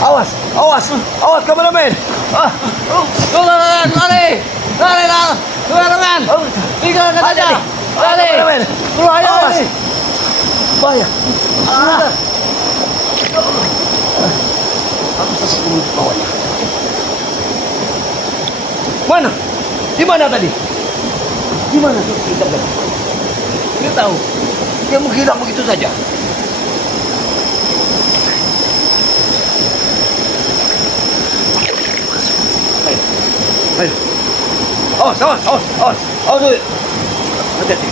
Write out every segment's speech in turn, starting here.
Awas, awas, awas kameramen. Lari, kameramen. Tinggalkan saja. Lari, Kameramen. keluar Awas. lari. Bahaya. Aku tersembunyi di bawahnya. Mana? Di mana tadi? Di mana tuh kita tadi? Tidak tahu. Dia menghilang begitu saja. Ayo, ayo. Awas, awas, awas, awas, awas dulu. Hati-hati.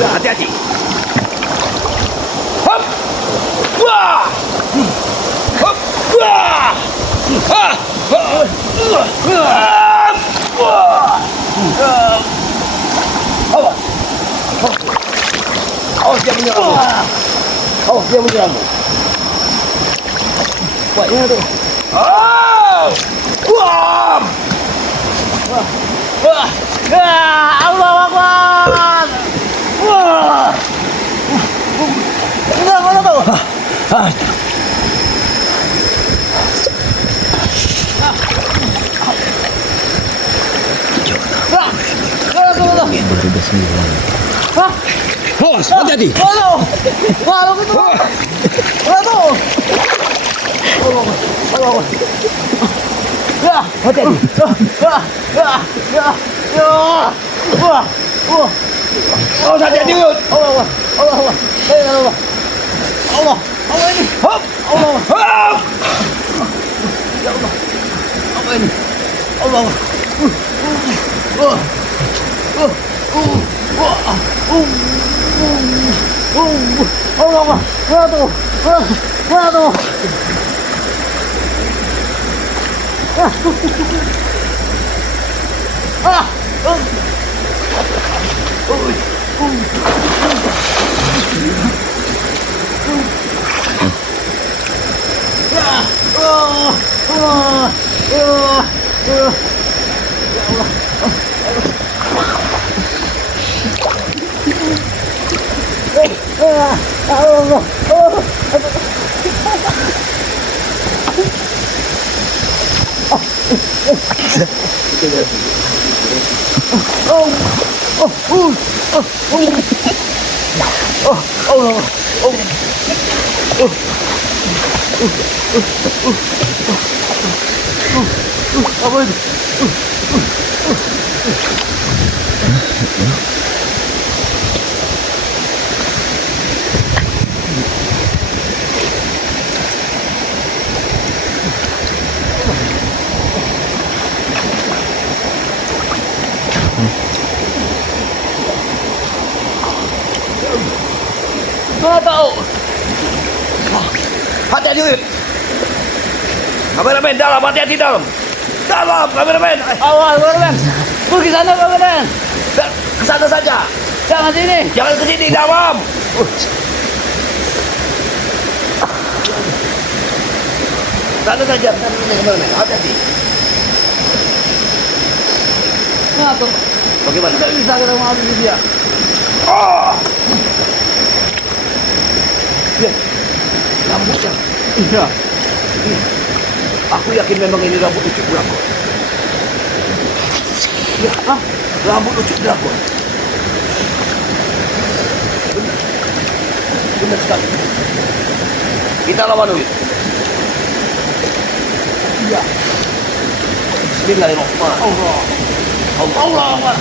Hati-hati. Hop. Wah. Hop. Wah. Ah. Wah. Awas. Awas dia menyerangmu. Awas dia menyerangmu. Wah, ini tuh. Oh. Wah. Wah, Allah Akbar. Wah. Enggak, mana tuh? Baru sembilan. Hah? Awas, hati-hati. Waduh. Waduh gitu. Waduh. Allah. Ya, Hati-hati. Wah. Awas, hati-hati. Allah. Allah ini. Hop. Allah. Hop. Ya Allah. Apa ini? Allah. Allah. Waduh. Apa ini? Nggak tahu. Hati-hati. Kameramen dalam, hati-hati dalam. Dalam, kameramen. Awal, kameramen. Pergi sana, kameramen. Ke sana saja. Jangan sini. Jangan ke sini, dalam. Sana saja, kameramen. Hati-hati. Nggak tahu. Bagaimana? Tidak bisa kita mengambil dia. Oh. Ya. Rambutnya. Iya. Aku yakin memang ini rambut ucuk drakor. Ya, rambut ucuk drakor. Benar sekali. Kita lawan dulu. Iya. Bismillahirrahmanirrahim. Allah. Allah.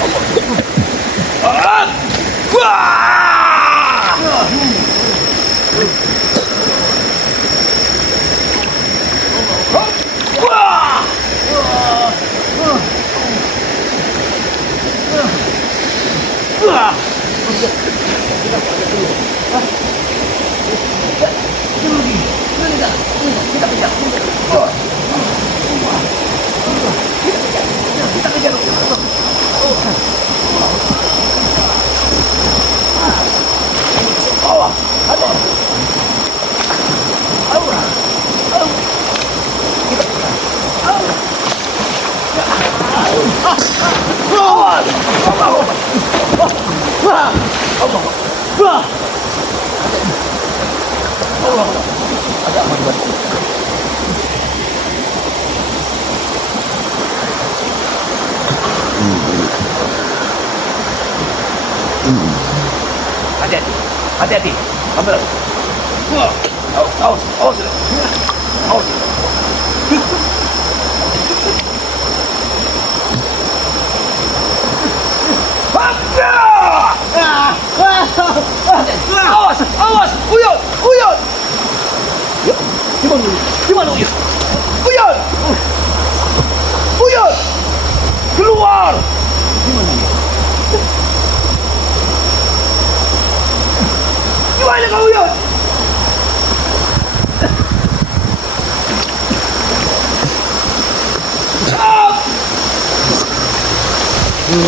Allah. Ah! Wah! Wah! Wah! Awas! Allah. Wah. Allah. Ada apa di balik? Hati-hati. Hati-hati. Ambil. Wah. Awas. Awas. Awas. Awas, awas, Uyut, Uyut. Ya, gimana Uyut? Uyut, Uyut, keluar. Gimana Uyut? Gimana kau Uyut? Stop!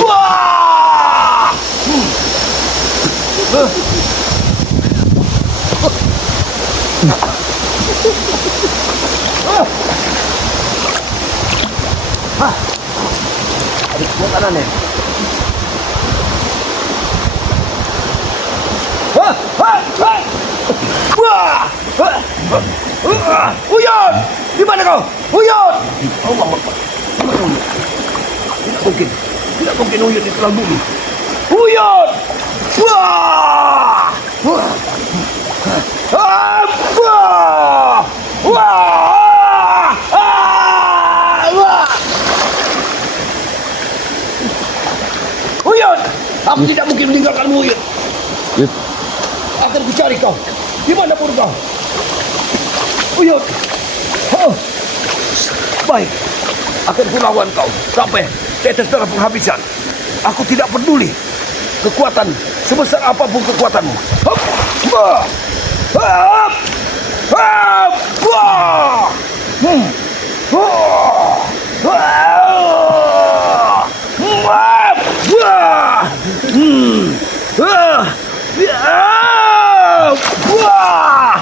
Wah! Ada kekuatan aneh. Uyut! Di mana kau? Uyut! Allah Akbar. Di mana Uyut? Tidak mungkin. Tidak mungkin Uyut di telan bumi. Uyut! Wah! Wah! Wah! Wah! Wah! Uyut! Aku tidak mungkin meninggalkanmu, Uyut. Akan kucari kau. Di mana pun kau? Uyut! Oh. Baik. Akan kulawan kau sampai tetes darah penghabisan. Aku tidak peduli kekuatan sebesar apapun kekuatanmu. Hop! Wah! Hop! Hop! Wah! Wah! Wah! Wah! Wah! Wah!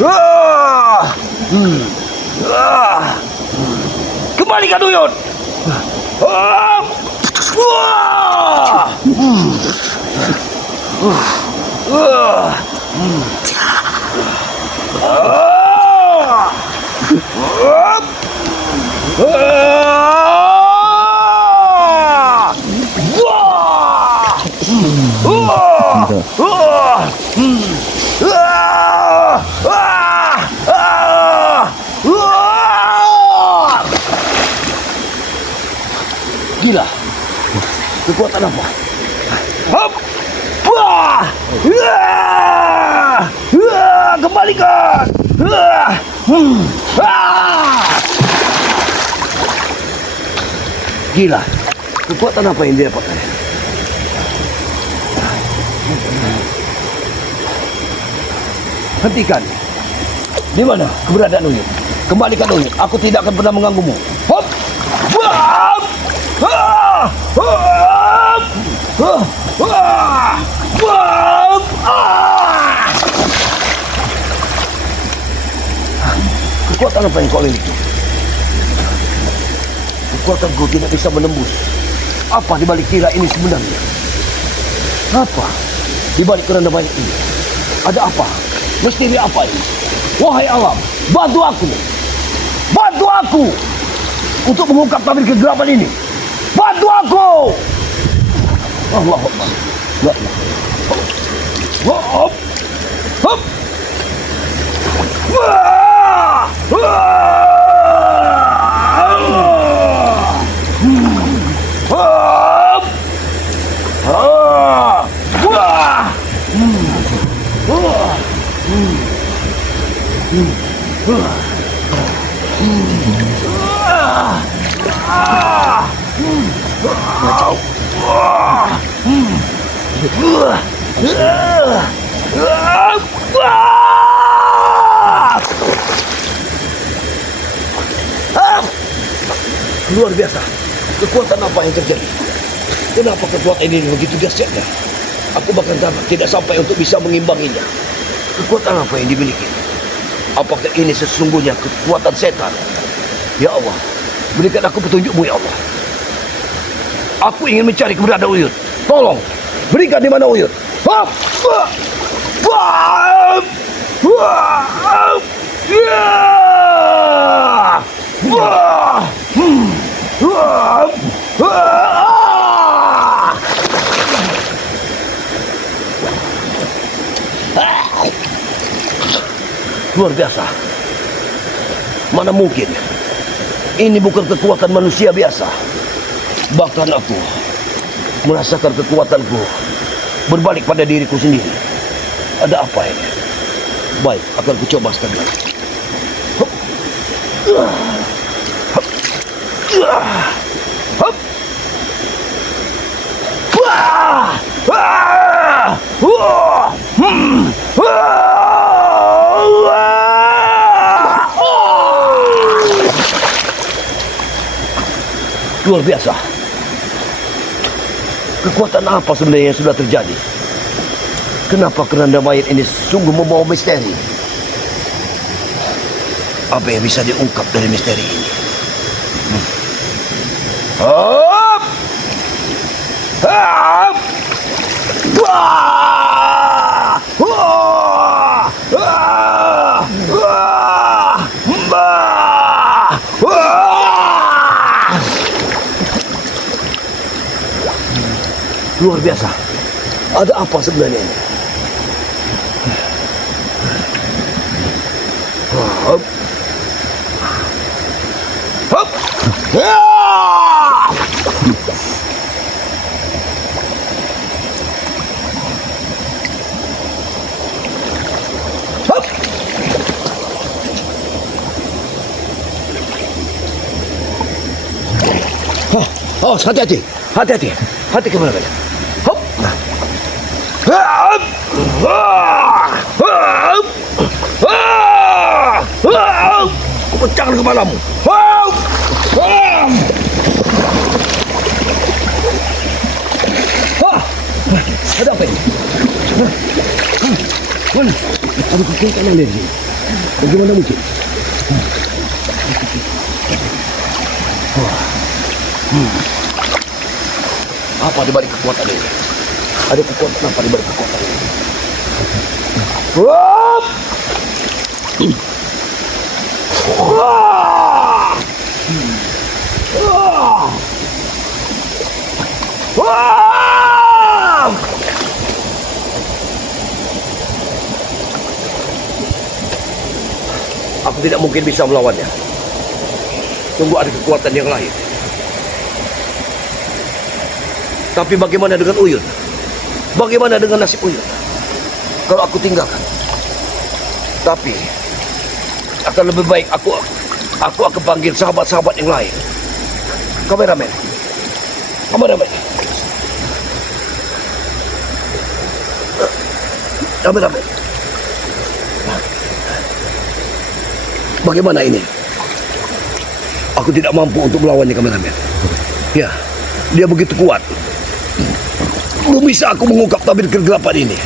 Wah! Kembalikan Uyut. Wah! Gila. Kekuatan apa? Hop! Wah! Kembalikan! Gila. Kekuatan apa yang dia dapatkan? Hentikan. Di mana keberadaan Uyut? Kembalikan Uyut. Aku tidak akan pernah mengganggumu. Hop! Wah! Wah! Wah! Wah! Wah! Wah! Kekuatan apa yang kau miliki? Kekuatanku tidak bisa menembus. Apa di balik tira ini sebenarnya? Apa di balik keranda mayat ini? Ada apa? Misteri apa ini? Wahai alam, bantu aku! Bantu aku! Untuk mengungkap tabir kegelapan ini. Bantu aku! Allah Akbar. La ilaha. Hop! Hop! Wah! Wah! Hop! Ah! Wah! Wah! Kacau. Luar biasa. Kekuatan apa yang terjadi? Kenapa kekuatan ini begitu dahsyatnya? Aku bahkan tidak sampai untuk bisa mengimbanginya. Kekuatan apa yang dimiliki? Apakah ini sesungguhnya kekuatan setan? Ya Allah, berikan aku petunjukmu ya Allah. Aku ingin mencari keberadaan Uyut. Tolong, berikan di mana Uyut. Hop! Luar biasa. Mana mungkin ini bukan kekuatan manusia biasa. Bahkan aku merasakan kekuatanku berbalik pada diriku sendiri. Ada apa ini? Baik, akan kucoba sekali lagi. Hup. Hup. Hup. Wah! Ah! Wah! Luar biasa. Kekuatan apa sebenarnya yang sudah terjadi? Kenapa keranda mayat ini sungguh membawa misteri? Apa yang bisa diungkap dari misteri ini? Hop! Hop! Wah! Wah! Wah! Wah! Wah! Wah! Luar biasa. Ada apa sebenarnya ini? Hop. Hop. Ya! Hop. Oh, hati-hati. Hati-hati. Hati kemana-mana. Hop. Hop. Hop. Hop. Aku pecahkan kepalamu. Hop. Hop. Ada apa ini? Mana? Ada kekuatan yang dari sini. Bagaimana mungkin? Apa di balik kekuatan ini? Ada kekuatan apa di balik kekuatan ini? Hop! Wah! Wah! Wah! Aku tidak mungkin bisa melawannya. Sungguh ada kekuatan yang lain. Tapi bagaimana dengan Uyut? Bagaimana dengan nasib Uyut? Kalau aku tinggalkan. Tapi akan lebih baik aku akan panggil sahabat-sahabat yang lain. Kameramen. Kameramen. Kameramen. Bagaimana ini? Aku tidak mampu untuk melawannya, kameramen. Ya, dia begitu kuat. Belum bisa aku mengungkap tabir kegelapan ini.